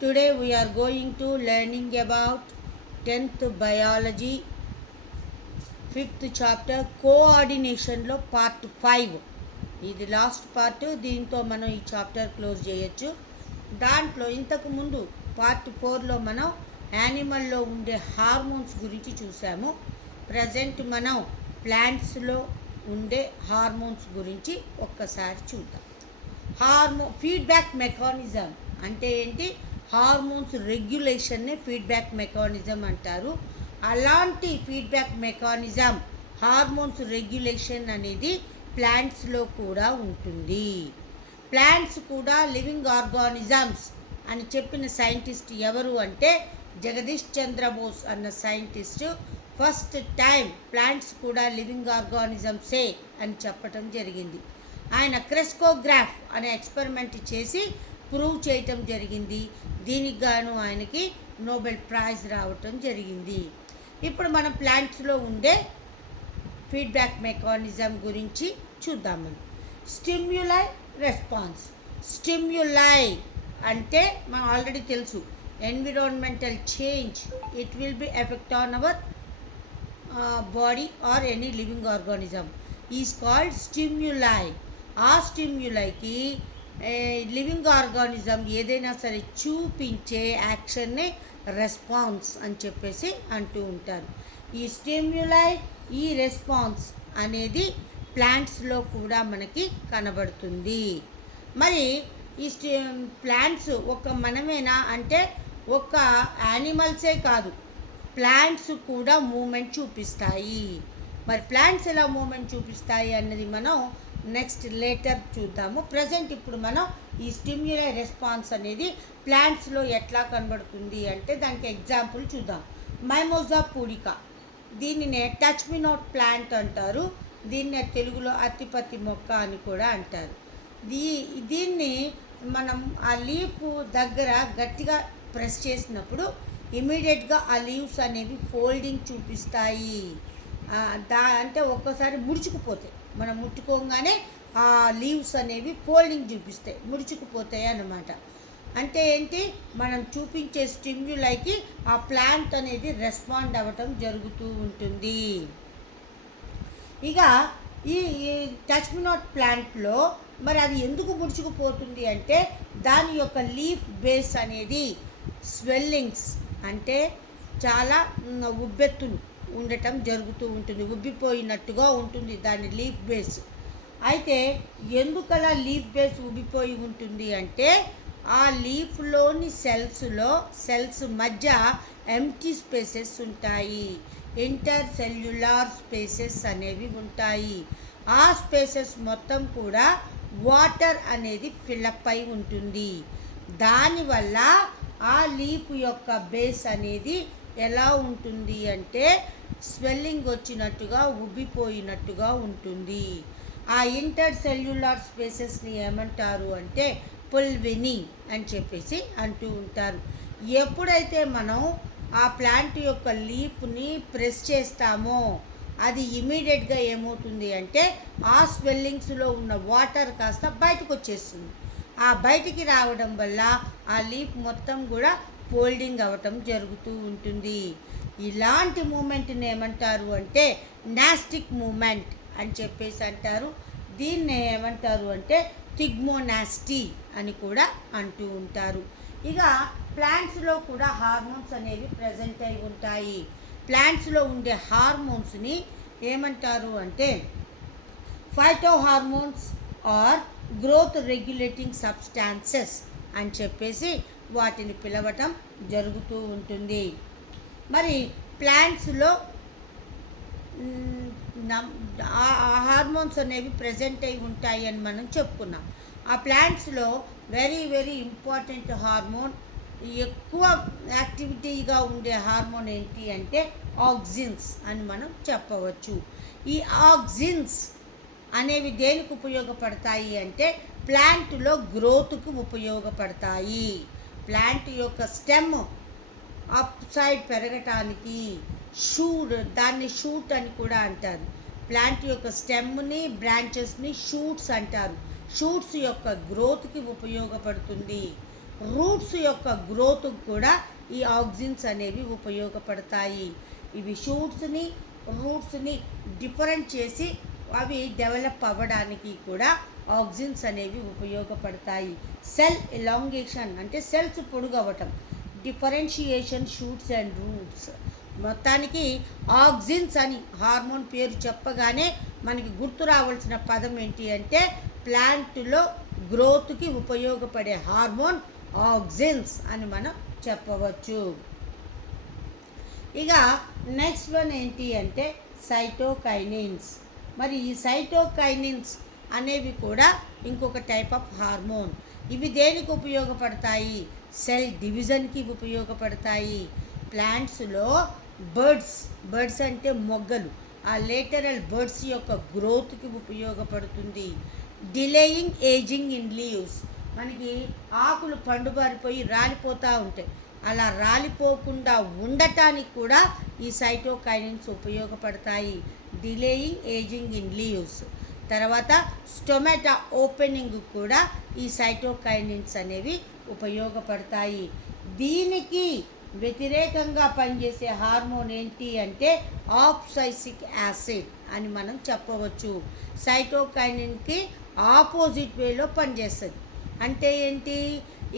Today we are going to learning about 10th biology 5th chapter coordination లో part 5. ఇది last part. దీంతో మనం ఈ చాప్టర్ క్లోజ్ చేయొచ్చు. దాంట్లో ఇంతకు ముందు పార్ట్ 4లో మనం యానిమల్లో ఉండే హార్మోన్స్ గురించి చూసాము. ప్రజెంట్ మనం ప్లాంట్స్లో ఉండే హార్మోన్స్ గురించి ఒక్కసారి చూద్దాం. ఫీడ్బ్యాక్ మెకానిజం అంటే ఏంటి? హార్మోన్స్ రెగ్యులేషన్నే ఫీడ్బ్యాక్ మెకానిజం అంటారు. అలాంటి ఫీడ్బ్యాక్ మెకానిజం హార్మోన్స్ రెగ్యులేషన్ అనేది ప్లాంట్స్లో కూడా ఉంటుంది. ప్లాంట్స్ కూడా లివింగ్ ఆర్గానిజమ్స్ అని చెప్పిన సైంటిస్ట్ ఎవరు అంటే జగదీష్ చంద్రబోస్ అన్న సైంటిస్టు ఫస్ట్ టైం ప్లాంట్స్ కూడా లివింగ్ ఆర్గానిజమ్సే అని చెప్పటం జరిగింది. ఆయన క్రెస్కోగ్రాఫ్ అనే ఎక్స్పెరిమెంట్ చేసి ప్రూవ్ చేయటం జరిగింది. దీనికి గాను ఆయనకి నోబెల్ ప్రైజ్ రావటం జరిగింది. ఇప్పుడు మనం ప్లాంట్స్లో ఉండే ఫీడ్బ్యాక్ మెకానిజం గురించి చూద్దాము. Stimuli response. స్టిమ్యులై అంటే మనం ఆల్రెడీ తెలుసు, environmental change it will be effect on our body or any living organism is called stimuli. ఆ స్టిమ్యులైకి లివింగ్ ఆర్గానిజం ఏదైనా సరే చూపించే యాక్షన్ని రెస్పాన్స్ అని చెప్పేసి అంటూ ఉంటారు. ఈ స్టిమ్యులై, ఈ రెస్పాన్స్ అనేది ప్లాంట్స్లో కూడా మనకి కనబడుతుంది. మరి ఈ ప్లాంట్స్ ఒక మనమేనా అంటే ఒక యానిమల్సే కాదు, ప్లాంట్స్ కూడా మూమెంట్ చూపిస్తాయి. మరి ప్లాంట్స్ ఎలా మూమెంట్ చూపిస్తాయి అన్నది మనం నెక్స్ట్ లేటర్ చూద్దాము. ప్రజెంట్ ఇప్పుడు మనం ఈ స్టిమ్యులై రెస్పాన్స్ అనేది ప్లాంట్స్లో ఎట్లా కనబడుతుంది అంటే దానికి ఎగ్జాంపుల్ చూద్దాం. మైమోజా పూడిక, దీనినే టచ్ మీ నాట్ ప్లాంట్ అంటారు. దీన్నే తెలుగులో అత్తిపత్తి మొక్క అని కూడా అంటారు. దీన్ని మనం ఆ లీఫ్ దగ్గర గట్టిగా ప్రెస్ చేసినప్పుడు ఇమీడియట్గా ఆ లీవ్స్ అనేవి ఫోల్డింగ్ చూపిస్తాయి. అంటే ఒక్కోసారి ముడుచుకుపోతాయి, మనం ముట్టుకోగానే ఆ లీవ్స్ అనేవి ఫోల్డింగ్ చూపిస్తాయి, ముడుచుకుపోతాయి అన్నమాట. అంటే ఏంటి? మనం చూపించే స్టిమ్యులైకి ఆ ప్లాంట్ అనేది రెస్పాండ్ అవ్వటం జరుగుతూ ఉంటుంది. ఇక ఈ టచ్ మీ నాట్ ప్లాంట్లో మరి అది ఎందుకు ముడుచుకుపోతుంది అంటే దాని యొక్క లీఫ్ బేస్ అనేది స్వెల్లింగ్స్ అంటే చాలా ఉబ్బెత్తులు ఉండటం జరుగుతూ ఉంటుంది, ఉబ్బిపోయినట్టుగా ఉంటుంది దాని లీఫ్ బేస్. అయితే ఎందుకలా లీఫ్ బేస్ ఉబ్బిపోయి ఉంటుంది అంటే ఆ లీఫ్లోని సెల్స్ మధ్య ఎంటీ స్పేసెస్ ఉంటాయి, ఇంటర్ సెల్యులార్ స్పేసెస్ అనేవి ఉంటాయి. ఆ స్పేసెస్ మొత్తం కూడా వాటర్ అనేది ఫిలప్ అయి ఉంటుంది. దానివల్ల ఆ లీఫ్ యొక్క బేస్ అనేది ఎలా ఉంటుంది అంటే స్వెల్లింగ్ వచ్చినట్టుగా ఉబ్బిపోయినట్టుగా ఉంటుంది. ఆ ఇంటర్ సెల్యులార్ స్పేసెస్ని ఏమంటారు అంటే పుల్విని అని చెప్పేసి అంటూ ఉంటారు. ఎప్పుడైతే మనం ఆ ప్లాంట్ యొక్క లీఫ్ని ప్రెస్ చేస్తామో అది ఇమీడియట్గా ఏమవుతుంది అంటే ఆ స్వెల్లింగ్స్లో ఉన్న వాటర్ కాస్త బయటకు వచ్చేస్తుంది. ఆ బయటికి రావడం వల్ల ఆ లీఫ్ మొత్తం కూడా ఫోల్డింగ్ అవ్వటం జరుగుతూ ఉంటుంది. ఇలాంటి మూమెంట్ని ఏమంటారు అంటే నాస్టిక్ మూమెంట్ అని చెప్పేసి అంటారు. దీన్నే ఏమంటారు అంటే థిగ్మోనాస్టీ అని కూడా అంటూ ఉంటారు. ఇక ప్లాంట్స్లో కూడా హార్మోన్స్ అనేవి ప్రజెంట్ అయి ఉంటాయి. ప్లాంట్స్లో ఉండే హార్మోన్స్ని ఏమంటారు అంటే phyto hormones or growth regulating substances అని చెప్పేసి వాటిని పిలవటం జరుగుతూ ఉంటుంది. మరి ప్లాంట్స్లో హార్మోన్స్ అనేవి ప్రజెంట్ అయి ఉంటాయి అని మనం చెప్పుకున్నాం. ఆ ప్లాంట్స్లో వెరీ వెరీ ఇంపార్టెంట్ హార్మోన్, ఎక్కువ యాక్టివిటీగా ఉండే హార్మోన్ ఏంటి అంటే ఆక్సిన్స్ అని మనం చెప్పవచ్చు. ఈ ఆక్సిన్స్ అనేవి దేనికి ఉపయోగపడతాయి అంటే ప్లాంట్లో గ్రోత్కు ఉపయోగపడతాయి. ప్లాంట్ యొక్క స్టెమ్ అప్ సైడ్ పెరగటానికి దాన్ని షూట్ అని కూడా అంటారు. ప్లాంట్ యొక్క స్టెమ్ని బ్రాంచెస్ని షూట్స్ అంటారు. షూట్స్ యొక్క గ్రోత్కి ఉపయోగపడుతుంది. రూట్స్ యొక్క గ్రోత్ కూడా ఈ ఆక్సిన్స్ అనేవి ఉపయోగపడతాయి. ఇవి షూట్స్ని రూట్స్ని డిఫరెంట్ చేసి అవి డెవలప్ అవ్వడానికి కూడా ఆక్సిన్స్ అనేవి ఉపయోగపడతాయి. సెల్ ఎలాంగేషన్ అంటే సెల్స్ పొడుగవటం, డిఫరెన్షియేషన్ షూట్స్ అండ్ రూట్స్. మొత్తానికి ఆక్సిన్స్ అని హార్మోన్ పేరు చెప్పగానే మనకి గుర్తు రావాల్సిన పదం ఏంటి అంటే ప్లాంట్లో గ్రోత్కి ఉపయోగపడే హార్మోన్ ఆక్సిన్స్ అని మనం చెప్పవచ్చు. ఇక నెక్స్ట్ వన్ ఏంటి అంటే సైటోకైనిన్స్. మరి ఈ సైటోకైనిన్స్ అనేవి కూడా ఇంకొక టైప్ ఆఫ్ హార్మోన్. ఇవి దేనికి ఉపయోగపడతాయి? సెల్ డివిజన్కి ఉపయోగపడతాయి. ప్లాంట్స్లో బర్డ్స్ అంటే మొగ్గలు, ఆ లేటరల్ బర్డ్స్ యొక్క గ్రోత్కి ఉపయోగపడుతుంది. డిలేయింగ్ ఏజింగ్ ఇన్ లీవ్స్, మనకి ఆకులు పండుబారిపోయి రాలిపోతూ ఉంటాయి, అలా రాలిపోకుండా ఉండటానికి కూడా ఈ సైటోకైనిన్స్ ఉపయోగపడతాయి. Delaying ageing in leaves. తర్వాత స్టొమాటా ఓపెనింగ్ కూడా ఈ సైటోకైనిన్స్ అనేవి ఉపయోగపడతాయి. దీనికి వ్యతిరేకంగా పనిచేసే హార్మోన్ ఏంటి అంటే ఆక్సాలిక్ యాసిడ్ అని మనం చెప్పవచ్చు. సైటోకైనిన్కి ఆపోజిట్ వేలో పనిచేస్తుంది. అంటే ఏంటి?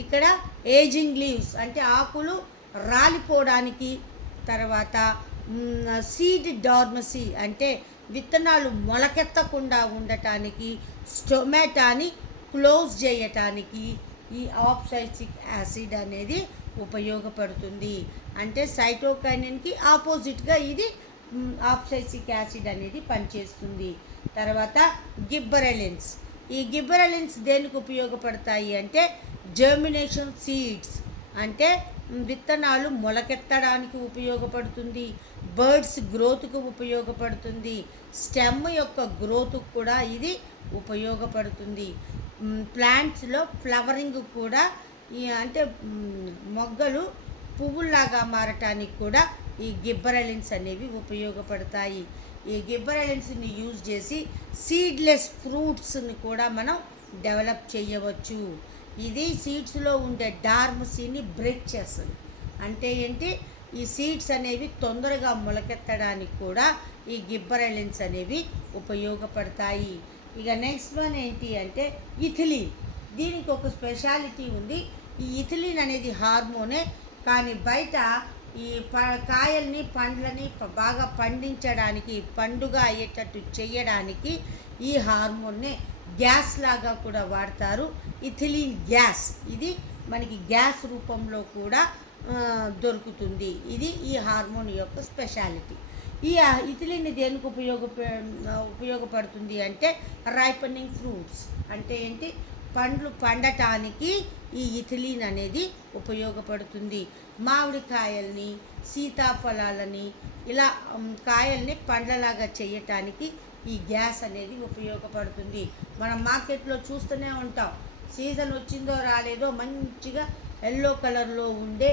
ఇక్కడ ఏజింగ్ లీవ్స్ అంటే ఆకులు రాలిపోవడానికి, తర్వాత సీడ్ డార్మసీ అంటే విత్తనాలు మొలకెత్తకుండా ఉండటానికి, స్టొమాటాని క్లోజ్ చేయటానికి ఈ ఆక్సాలిక్ యాసిడ్ అనేది ఉపయోగపడుతుంది. అంటే సైటోకైనిన్కి ఆపోజిట్గా ఇది ఆక్సాలిక్ యాసిడ్ అనేది పనిచేస్తుంది. తర్వాత గిబ్బరెలిన్స్. ఈ గిబ్బరెలిన్స్ దేనికి ఉపయోగపడతాయి అంటే జర్మినేషన్ సీడ్స్ అంటే విత్తనాలు మొలకెత్తడానికి ఉపయోగపడుతుంది. బర్డ్స్ గ్రోత్కు ఉపయోగపడుతుంది. స్టెమ్ యొక్క గ్రోత్కు కూడా ఇది ఉపయోగపడుతుంది. ప్లాంట్స్లో ఫ్లవరింగ్ కూడా అంటే మొగ్గలు పువ్వుల్లాగా మారటానికి కూడా ఈ గిబ్బరెలిన్స్ అనేవి ఉపయోగపడతాయి. ఈ గిబ్బరెలిన్స్ని యూజ్ చేసి సీడ్లెస్ ఫ్రూట్స్ని కూడా మనం డెవలప్ చేయవచ్చు. ఇది సీడ్స్లో ఉండే డార్మసీని బ్రేక్ చేస్తుంది. అంటే ఏంటి? ఈ సీడ్స్ అనేవి తొందరగా మొలకెత్తడానికి కూడా ఈ గిబ్బరెలిన్స్ అనేవి ఉపయోగపడతాయి. ఇక నెక్స్ట్ వన్ ఏంటి అంటే ఇథిలీన్. దీనికి ఒక స్పెషాలిటీ ఉంది. ఈ ఇథిలీన్ అనేది హార్మోనే, కానీ బయట ఈ కాయల్ని పండ్లని బాగా పండించడానికి, పండుగ అయ్యేటట్టు చేయడానికి ఈ హార్మోన్నే గ్యాస్ లాగా కూడా వాడతారు. ఇథిలీన్ గ్యాస్, ఇది మనకి గ్యాస్ రూపంలో కూడా దొరుకుతుంది. ఇది ఈ హార్మోన్ యొక్క స్పెషాలిటీ. ఈ ఇథిలీన్ దేనికి ఉపయోగపడుతుంది అంటే రైపనింగ్ ఫ్రూట్స్ అంటే ఏంటి? పండ్లు పండటానికి ఈ ఇథిలీన్ అనేది ఉపయోగపడుతుంది. మామిడికాయల్ని, సీతాఫలాలని ఇలా కాయల్ని పండ్లలాగా చేయటానికి ఈ గ్యాస్ అనేది ఉపయోగపడుతుంది. మనం మార్కెట్లో చూస్తూనే ఉంటాం. సీజన్ వచ్చిందో రాలేదో మంచిగా ఎల్లో కలర్లో ఉండే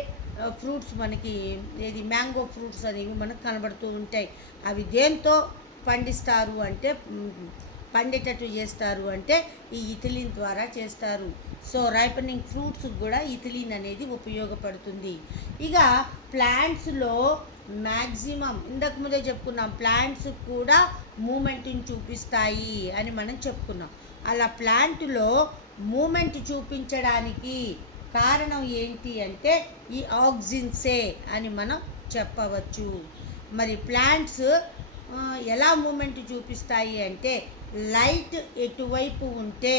ఫ్రూట్స్ మనకి ఏది మ్యాంగో ఫ్రూట్స్ అనేవి మనకు కనబడుతూ ఉంటాయి. అవి దేంతో పండిస్తారు అంటే పండేటట్టు చేస్తారు అంటే ఈ ఇథిలీన్ ద్వారా చేస్తారు. సో రైపనింగ్ ఫ్రూట్స్ కూడా ఇథిలీన్ అనేది ఉపయోగపడుతుంది. ఇక ప్లాంట్స్లో మ్యాక్సిమం ఇంతకు ముందే చెప్పుకున్నాం, ప్లాంట్స్ కూడా మూమెంట్ని చూపిస్తాయి అని మనం చెప్పుకున్నాం. అలా ప్లాంట్లో మూమెంట్ చూపించడానికి కారణం ఏంటి అంటే ఈ ఆక్సిన్సే అని మనం చెప్పవచ్చు. మరి ప్లాంట్స్ ఎలా మూమెంట్ చూపిస్తాయి అంటే లైట్ ఎటువైపు ఉంటే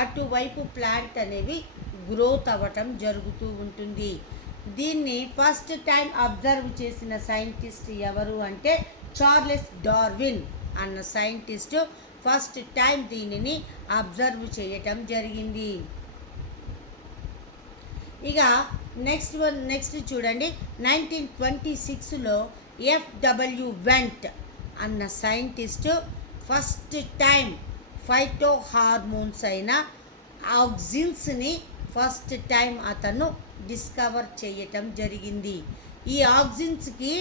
అటువైపు ప్లాంట్ అనేవి గ్రోత్ అవ్వటం జరుగుతూ ఉంటుంది. దీన్ని ఫస్ట్ టైం అబ్జర్వ్ చేసిన సైంటిస్ట్ ఎవరు అంటే చార్లెస్ డార్విన్ అన్న సైంటిస్ట్ ఫస్ట్ టైం దీనిని అబ్జర్వ్ చేయటం జరిగింది. ఇక నెక్స్ట్ చూడండి, 1926లో ఎఫ్డబ్ల్యూ వెంట్ అన్న scientist first time phyto hormones అయిన ఆక్సిన్స్ని ఫస్ట్ టైం అతను డిస్కవర్ చేయటం జరిగింది. ఈ ఆక్సిన్స్కి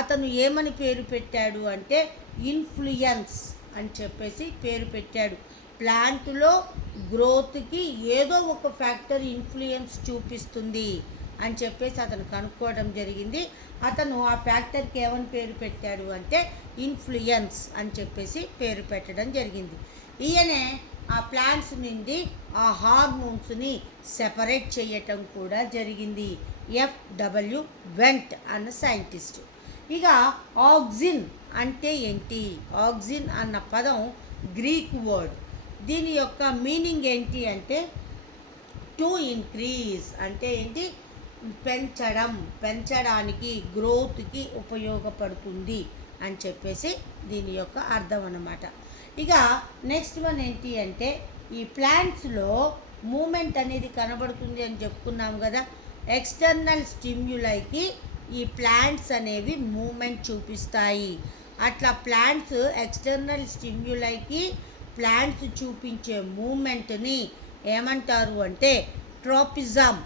అతను ఏమని పేరు పెట్టాడు అంటే ఇన్ఫ్లుయెన్స్ అని చెప్పేసి పేరు పెట్టాడు. ప్లాంట్లో గ్రోత్కి ఏదో ఒక ఫ్యాక్టర్ ఇన్ఫ్లుయెన్స్ చూపిస్తుంది అని చెప్పేసి అతను కనుక్కోవడం జరిగింది. అతను ఆ ఫ్యాక్టర్కి ఏమని పేరు పెట్టాడు అంటే ఇన్ఫ్లుయెన్స్ అని చెప్పేసి పేరు పెట్టడం జరిగింది. ఈయనే ఆ ప్లాంట్స్ నుండి ఆ హార్మోన్స్ని సెపరేట్ చేయటం కూడా జరిగింది. ఎఫ్డబ్ల్యూ వెంట్ అన్న సైంటిస్ట్. ఇక ఆక్సిన్ అంటే ఏంటి? ఆక్సిన్ అన్న పదం గ్రీక్ వర్డ్. దీని యొక్క మీనింగ్ ఏంటి అంటే టు ఇంక్రీజ్ అంటే ఏంటి? పెంచడానికి గ్రోత్కి ఉపయోగపడుతుంది అని చెప్పేసి దీని యొక్క అర్థం అన్నమాట. ఇక నెక్స్ట్ వన్ ఏంటి అంటే ఈ ప్లాంట్స్లో మూమెంట్ అనేది కనబడుతుంది అని చెప్పుకున్నాం కదా. ఎక్స్టర్నల్ స్టిమ్యులైకి ఈ ప్లాంట్స్ అనేవి మూమెంట్ చూపిస్తాయి. అట్లా ప్లాంట్స్ ఎక్స్టర్నల్ స్టిమ్యులైకి ప్లాంట్స్ చూపించే మూమెంట్ని ఏమంటారు అంటే ట్రోపిజం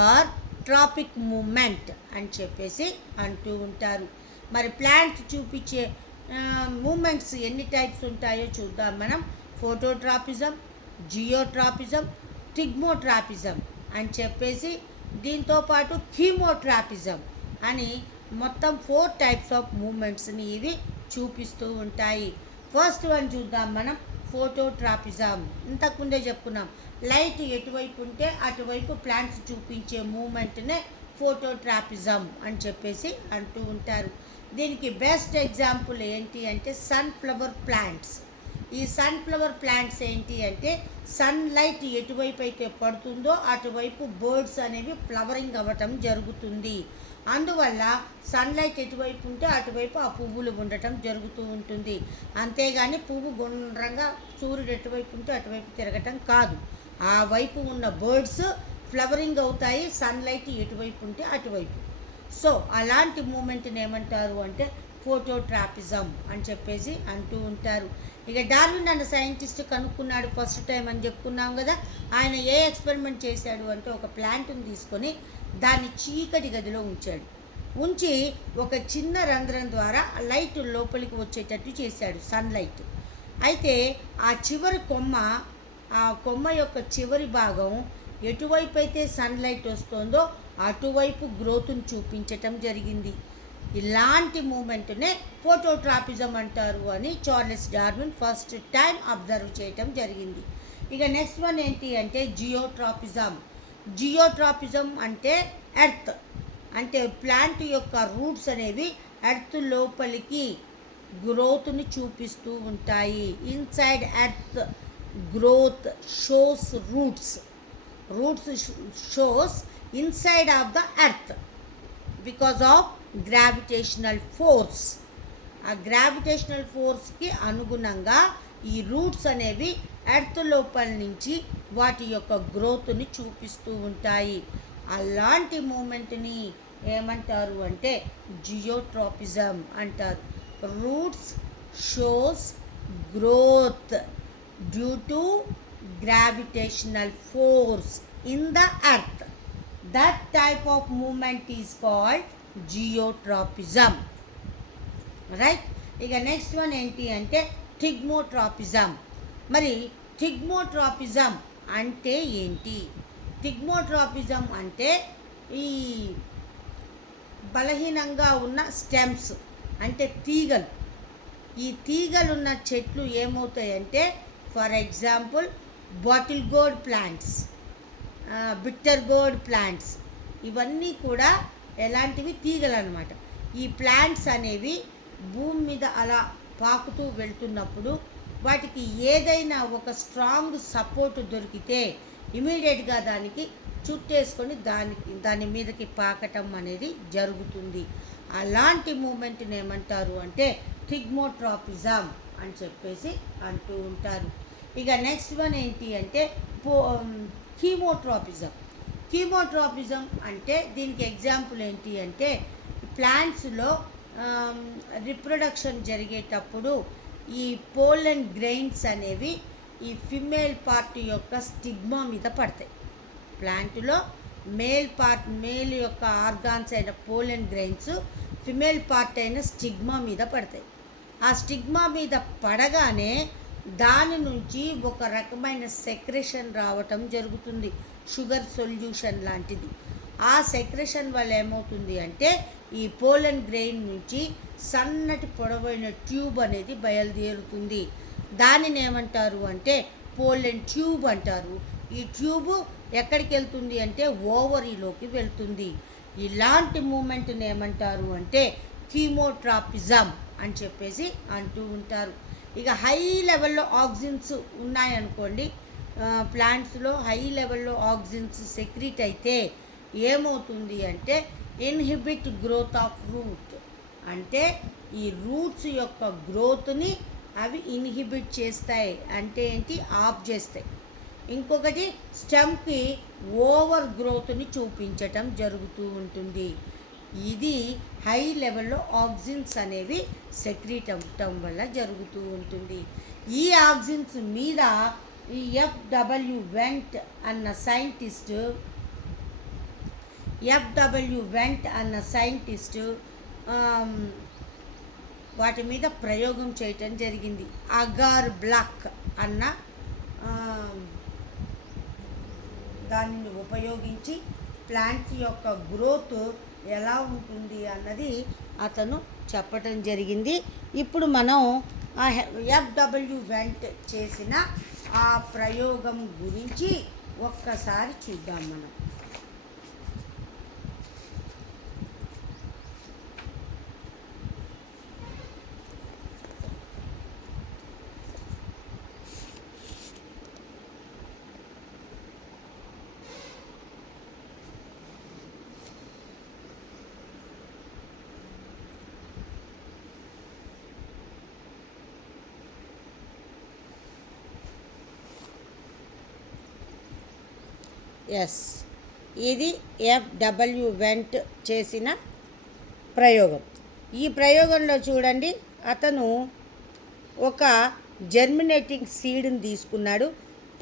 ఆర్ ట్రాపిక్ మూమెంట్ అని చెప్పేసి అంటూ ఉంటారు. మరి ప్లాంట్స్ చూపించే మూమెంట్స్ ఎన్ని టైప్స్ ఉంటాయో చూద్దాం మనం. ఫోటోట్రాపిజం, జియోట్రాపిజం, టిగ్మోట్రాపిజం అని చెప్పేసి దీంతోపాటు కీమోట్రాపిజం అని మొత్తం 4 టైప్స్ ఆఫ్ మూమెంట్స్ని ఇవి చూపిస్తూ ఉంటాయి. ఫస్ట్ వన్ చూద్దాం మనం, ఫోటోట్రాపిజం. ఇంతకుముందే చెప్పుకున్నాం, లైట్ ఎటువైపు ఉంటే అటువైపు ప్లాంట్స్ చూపించే మూమెంట్నే ఫోటోట్రాపిజం అని చెప్పేసి అంటూ ఉంటారు. దీనికి బెస్ట్ ఎగ్జాంపుల్ ఏంటి అంటే సన్ఫ్లవర్ ప్లాంట్స్. ఈ సన్ఫ్లవర్ ప్లాంట్స్ ఏంటి అంటే సన్లైట్ ఎటువైపు అయితే పడుతుందో అటువైపు బర్డ్స్ అనేవి ఫ్లవరింగ్ అవ్వటం జరుగుతుంది. అందువల్ల సన్లైట్ ఎటువైపు ఉంటే అటువైపు ఆ పువ్వులు ఉండటం జరుగుతూ ఉంటుంది. అంతేగాని పువ్వు గుండ్రంగా సూర్యుడు ఎటువైపు ఉంటే అటువైపు తిరగటం కాదు. ఆ వైపు ఉన్న బర్డ్స్ ఫ్లవరింగ్ అవుతాయి, సన్లైట్ ఎటువైపు ఉంటే అటువైపు. సో అలాంటి మూమెంట్ని ఏమంటారు అంటే ఫోటోట్రాపిజం అని చెప్పేసి అంటూ ఉంటారు. ఇక డార్విన్ అన్న సైంటిస్ట్ కనుక్కున్నాడు ఫస్ట్ టైం అని చెప్పుకున్నాం కదా. ఆయన ఏ ఎక్స్పెరిమెంట్ చేశాడు అంటే ఒక ప్లాంట్ని తీసుకొని దాన్ని చీకటి గదిలో ఉంచి ఒక చిన్న రంధ్రం ద్వారా లైట్ లోపలికి వచ్చేటట్టు చేశాడు, సన్లైట్. అయితే ఆ చివరి కొమ్మ యొక్క చివరి భాగం ఎటువైపు అయితే సన్లైట్ వస్తుందో అటువైపు గ్రోత్ని చూపించటం జరిగింది. ఇలాంటి మూమెంట్నే ఫోటోట్రాపిజం అంటారు అని Charles Darwin first time observe చేయటం జరిగింది. ఇక నెక్స్ట్ వన్ ఏంటి అంటే జియోట్రాపిజం. జియోట్రాపిజం అంటే ఎర్త్, అంటే ప్లాంట్ యొక్క రూట్స్ అనేవి ఎర్త్ లోపలికి గ్రోత్ని చూపిస్తూ ఉంటాయి. Inside earth growth shows roots shows inside of the earth because of gravitational force. ఆ గ్రావిటేషనల్ ఫోర్స్కి అనుగుణంగా ఈ రూట్స్ అనేవి ఎర్త్ లోపల నుంచి వాటి యొక్క గ్రోత్ని చూపిస్తూ ఉంటాయి. అలాంటి మూమెంట్ని ఏమంటారు అంటే జియోట్రాపిజం అంటారు. Roots shows growth due to gravitational force in the earth. That type of movement is called geotropism. Right? ఇక నెక్స్ట్ వన్ ఏంటి అంటే టిగ్మోట్రాపిజం. మరి టిగ్మోట్రాపిజం అంటే ఏంటి? టిగ్మోట్రాపిజం అంటే ఈ బలహీనంగా ఉన్న స్టెమ్స్ అంటే తీగలు. ఈ తీగలున్న చెట్లు ఏమవుతాయంటే for example bottle gourd plants, bitter gourd plants, ఇవన్నీ కూడా ఎలాంటివి? తీగలు అన్నమాట. ఈ ప్లాంట్స్ అనేవి భూమి మీద అలా పాకుతూ వెళ్తున్నప్పుడు వాటికి ఏదైనా ఒక స్ట్రాంగ్ సపోర్ట్ దొరికితే ఇమీడియట్గా దానికి చుట్టేసుకొని దాని మీదకి పాకటం అనేది జరుగుతుంది. అలాంటి మూమెంట్ని ఏమంటారు అంటే టిగ్మోట్రాపిజం అని చెప్పేసి అంటూ ఉంటారు. ఇక నెక్స్ట్ వన్ ఏంటి అంటే కీమోట్రాపిజం. కీమోట్రాపిజం అంటే దీనికి ఎగ్జాంపుల్ ఏంటి అంటే ప్లాంట్స్లో రిప్రొడక్షన్ జరిగేటప్పుడు ఈ పోలెన్ గ్రెయిన్స్ అనేవి ఈ ఫిమేల్ పార్ట్ యొక్క స్టిగ్మా మీద పడతాయి. ప్లాంట్లో మేల్ యొక్క ఆర్గాన్స్ అయిన పోలెన్ గ్రెయిన్స్ ఫిమేల్ పార్ట్ అయిన స్టిగ్మా మీద పడతాయి. ఆ స్టిగ్మా మీద పడగానే దాని నుంచి ఒక రకమైన సెక్రెషన్ రావటం జరుగుతుంది, షుగర్ సొల్యూషన్ లాంటిది. ఆ సెక్రెషన్ వల్ల ఏమవుతుంది అంటే ఈ పోలన్ గ్రెయిన్ నుంచి సన్నటి పొడవైన ట్యూబ్ అనేది బయలుదేరుతుంది. దానిని ఏమంటారు అంటే పోలన్ ట్యూబ్ అంటారు. ఈ ట్యూబ్ ఎక్కడికి వెళ్తుంది అంటే ఓవరీలోకి వెళ్తుంది. ఇలాంటి మూమెంట్ని ఏమంటారు అంటే కీమోట్రాపిజం అని చెప్పేసి అంటూ ఉంటారు. ఇక హై లెవెల్లో ఆక్సిజన్స్ ఉన్నాయనుకోండి, ప్లాంట్స్లో హై లెవెల్లో ఆక్సిజన్స్ సెక్రీట్ అయితే ఏమవుతుంది అంటే ఇన్హిబిట్ గ్రోత్ ఆఫ్ రూట్, అంటే ఈ రూట్స్ యొక్క గ్రోత్ని అవి ఇన్హిబిట్ చేస్తాయి. అంటే ఏంటి, ఆఫ్ చేస్తాయి. ఇంకొకటి స్టెమ్కి ఓవర్ గ్రోత్ని చూపించటం జరుగుతూ ఉంటుంది. ఇది హై లెవెల్లో ఆక్సిజన్స్ అనేవి సెక్రీట్ అవ్వటం వల్ల జరుగుతూ ఉంటుంది. ఈ ఆక్సిజన్స్ మీద ఈ ఎఫ్డబ్ల్యూ వెంట్ అన్న సైంటిస్ట్ వాటి మీద ప్రయోగం చేయటం జరిగింది. అగార్ బ్లాక్ అన్న దానిని ఉపయోగించి ప్లాంట్స్ యొక్క గ్రోత్ ఎలా ఉంటుంది అన్నది అతను చెప్పటం జరిగింది. ఇప్పుడు మనం ఆ ఎఫ్డబ్ల్యూ వెంట్ చేసిన ఆ ప్రయోగం గురించి ఒక్కసారి చూద్దాం మనం. ఇది ఎఫ్డబ్ల్యూ వెంట్ చేసిన ప్రయోగం. ఈ ప్రయోగంలో చూడండి, అతను ఒక జర్మినేటింగ్ సీడ్ని తీసుకున్నాడు.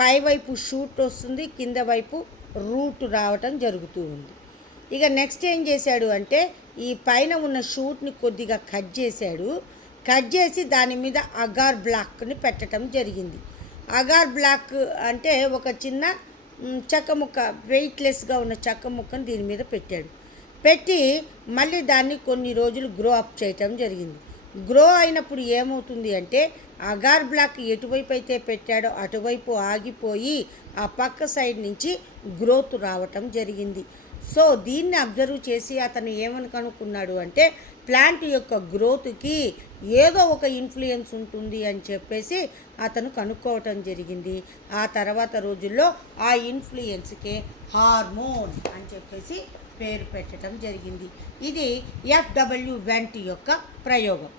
పైవైపు షూట్ వస్తుంది, కింద వైపు రూట్ రావటం జరుగుతూ ఉంది. ఇక నెక్స్ట్ ఏం చేశాడు అంటే ఈ పైన ఉన్న షూట్ని కొద్దిగా కట్ చేసి దాని మీద అగార్ బ్లాక్ని పెట్టడం జరిగింది. అగార్ బ్లాక్ అంటే ఒక చిన్న చెక్క ముక్క, వెయిట్లెస్గా ఉన్న చెక్క ముక్కను దీని మీద పెట్టి మళ్ళీ దాన్ని కొన్ని రోజులు గ్రో అప్ చేయటం జరిగింది. గ్రో అయినప్పుడు ఏమవుతుంది అంటే అగార్ బ్లాక్ ఎటువైపు అయితే పెట్టాడో అటువైపు ఆగిపోయి ఆ పక్క సైడ్ నుంచి గ్రోత్ రావటం జరిగింది. సో దీన్ని అబ్జర్వ్ చేసి అతను ఏమని కనుక్కున్నాడు అంటే ప్లాంట్ యొక్క గ్రోత్కి ఏదో ఒక ఇన్ఫ్లుయెన్స్ ఉంటుంది అని చెప్పేసి అతను కనుక్కోవటం జరిగింది. ఆ తర్వాత రోజుల్లో ఆ ఇన్ఫ్లుయెన్స్కే హార్మోన్ అని చెప్పేసి పేరు పెట్టడం జరిగింది. ఇది ఎఫ్డబ్ల్యూ వెంట్ యొక్క ప్రయోగం.